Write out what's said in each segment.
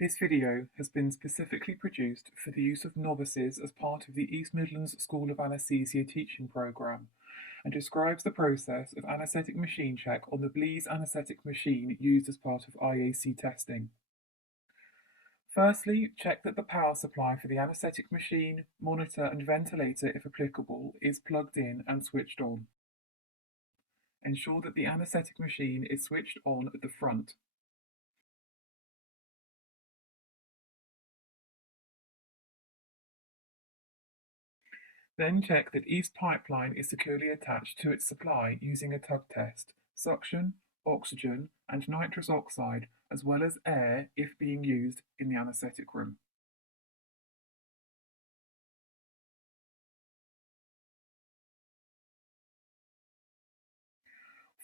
This video has been specifically produced for the use of novices as part of the East Midlands School of Anaesthesia teaching programme and describes the process of anaesthetic machine check on the Blease anaesthetic machine used as part of IAC testing. Firstly, check that the power supply for the anaesthetic machine, monitor and ventilator if applicable is plugged in and switched on. Ensure that the anaesthetic machine is switched on at the front. Then check that each pipeline is securely attached to its supply using a tug test, suction, oxygen and nitrous oxide, as well as air if being used in the anaesthetic room.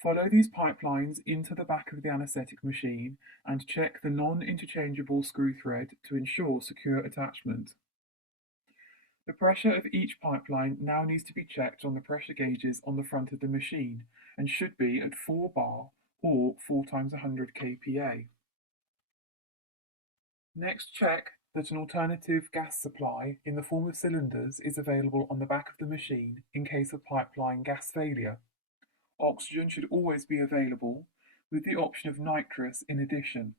Follow these pipelines into the back of the anaesthetic machine and check the non-interchangeable screw thread to ensure secure attachment. The pressure of each pipeline now needs to be checked on the pressure gauges on the front of the machine and should be at 4 bar or 4 times 100 kPa. Next, check that an alternative gas supply in the form of cylinders is available on the back of the machine in case of pipeline gas failure. Oxygen should always be available, with the option of nitrous in addition.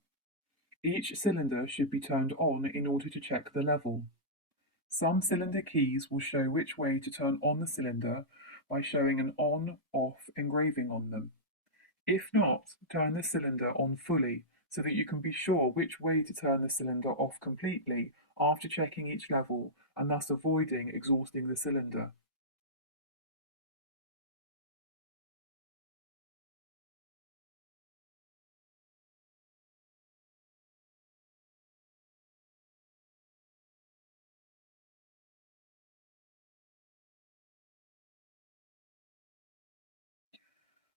Each cylinder should be turned on in order to check the level. Some cylinder keys will show which way to turn on the cylinder by showing an on-off engraving on them. If not, turn the cylinder on fully so that you can be sure which way to turn the cylinder off completely after checking each level and thus avoiding exhausting the cylinder.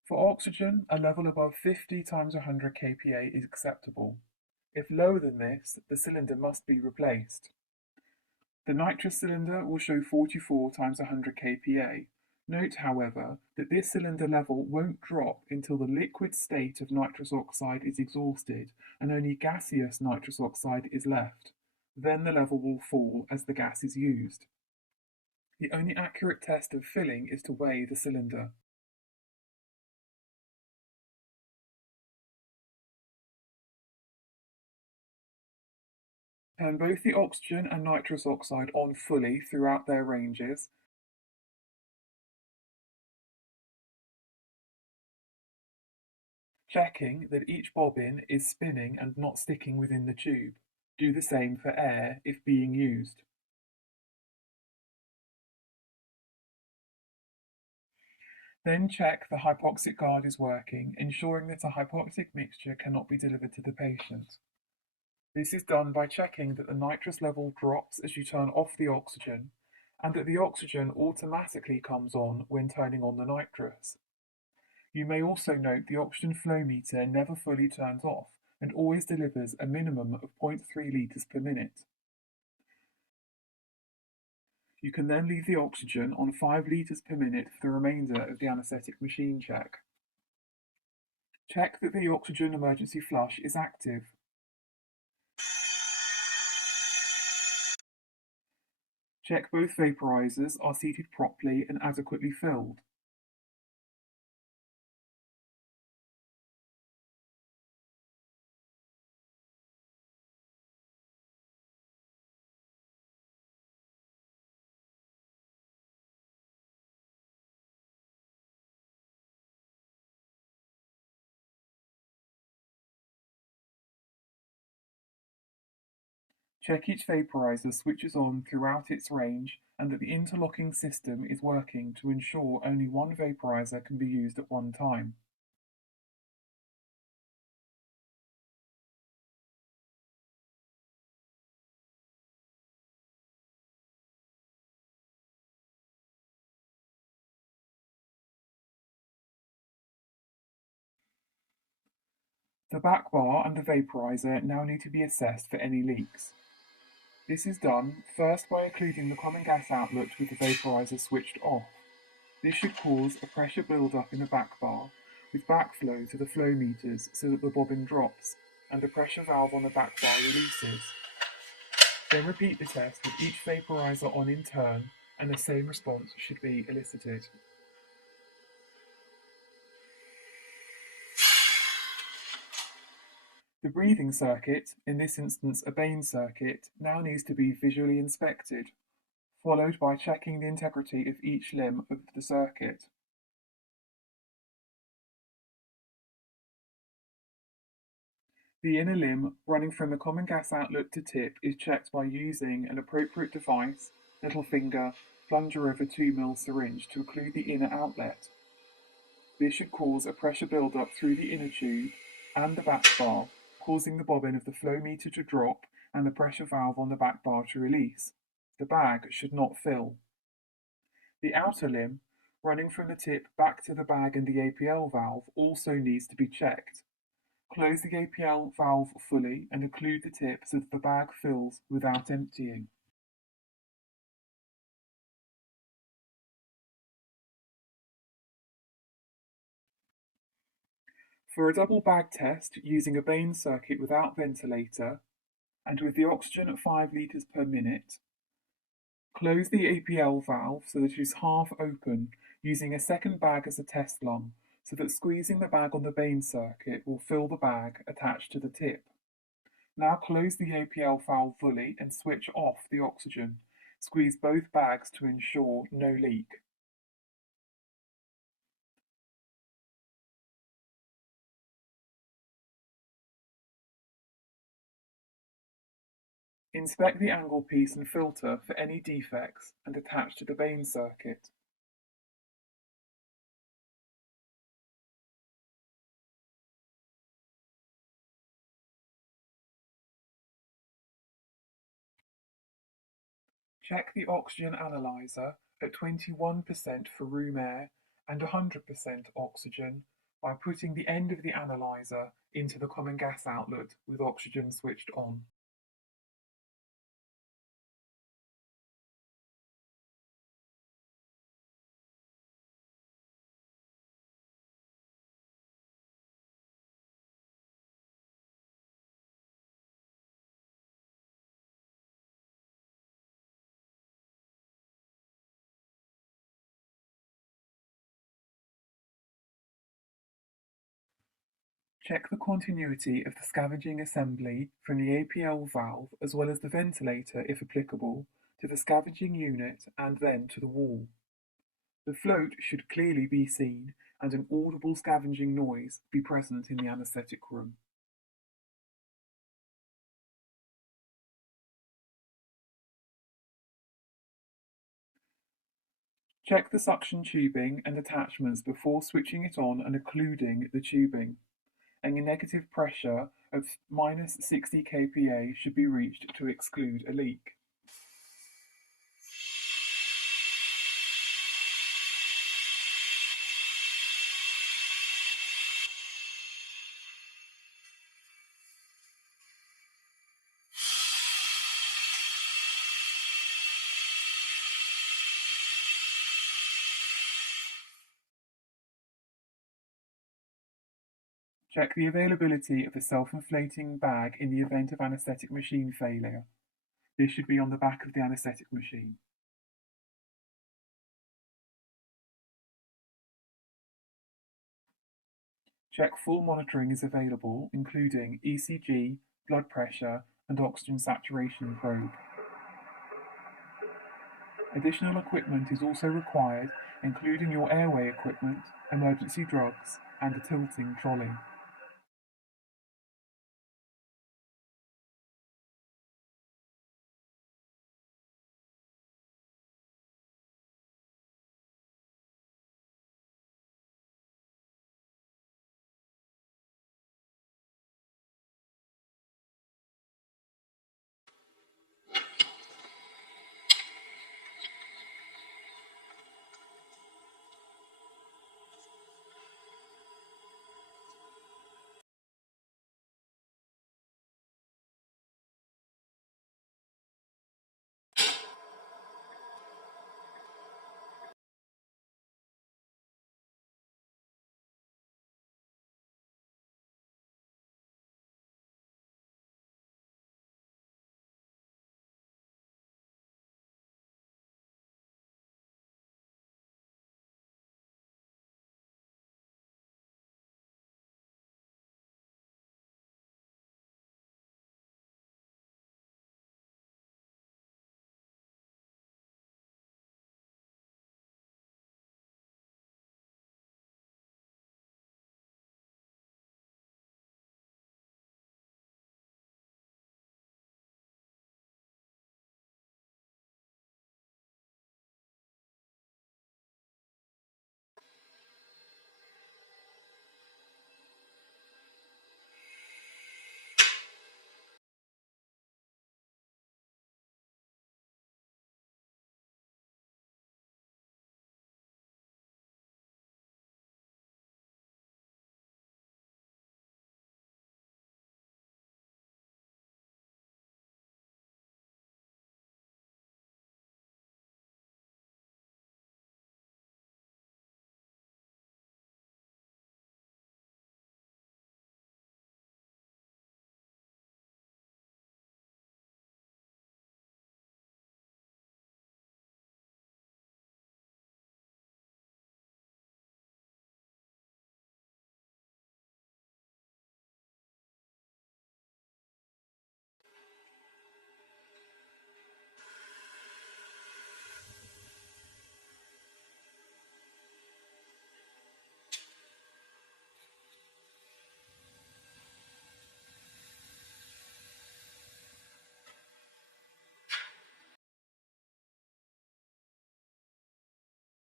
For oxygen, a level above 50 times 100 kPa is acceptable. If lower than this, the cylinder must be replaced. The nitrous cylinder will show 44 times 100 kPa. Note, however, that this cylinder level won't drop until the liquid state of nitrous oxide is exhausted and only gaseous nitrous oxide is left. Then the level will fall as the gas is used. The only accurate test of filling is to weigh the cylinder. Turn both the oxygen and nitrous oxide on fully throughout their ranges. Checking that each bobbin is spinning and not sticking within the tube. Do the same for air if being used. Then check the hypoxic guard is working, ensuring that a hypoxic mixture cannot be delivered to the patient. This is done by checking that the nitrous level drops as you turn off the oxygen, and that the oxygen automatically comes on when turning on the nitrous. You may also note the oxygen flow meter never fully turns off and always delivers a minimum of 0.3 litres per minute. You can then leave the oxygen on 5 litres per minute for the remainder of the anaesthetic machine check. Check that the oxygen emergency flush is active. Check both vaporizers are seated properly and adequately filled. Check each vaporizer switches on throughout its range and that the interlocking system is working to ensure only one vaporizer can be used at one time. The back bar and the vaporizer now need to be assessed for any leaks. This is done first by occluding the common gas outlet with the vaporizer switched off. This should cause a pressure build-up in the back bar with backflow to the flow meters so that the bobbin drops. and the pressure valve on the back bar releases. Then repeat the test with each vaporizer on in turn, and the same response should be elicited. The breathing circuit, in this instance a Bain circuit, now needs to be visually inspected, followed by checking the integrity of each limb of the circuit. The inner limb running from the common gas outlet to tip is checked by using an appropriate device, little finger, plunger over 2 ml syringe to occlude the inner outlet. This should cause a pressure build-up through the inner tube and the back bar, causing the bobbin of the flow meter to drop and the pressure valve on the back bar to release. The bag should not fill. The outer limb, running from the tip back to the bag and the APL valve, also needs to be checked. Close the APL valve fully and occlude the tip so that the bag fills without emptying. For a double bag test using a Bain circuit without ventilator and with the oxygen at 5 litres per minute, close the APL valve so that it is half open, using a second bag as a test lung, so that squeezing the bag on the Bain circuit will fill the bag attached to the tip. Now close the APL valve fully and switch off the oxygen. Squeeze both bags to ensure no leak. Inspect the angle piece and filter for any defects and attach to the Bain circuit. Check the oxygen analyzer at 21% for room air and 100% oxygen by putting the end of the analyzer into the common gas outlet with oxygen switched on. Check the continuity of the scavenging assembly from the APL valve as well as the ventilator, if applicable, to the scavenging unit and then to the wall. The float should clearly be seen and an audible scavenging noise be present in the anaesthetic room. Check the suction tubing and attachments before switching it on and occluding the tubing. A negative pressure of -60 kPa should be reached to exclude a leak. Check the availability of a self-inflating bag in the event of anaesthetic machine failure. This should be on the back of the anaesthetic machine. Check full monitoring is available, including ECG, blood pressure, and oxygen saturation probe. Additional equipment is also required, including your airway equipment, emergency drugs, and a tilting trolley.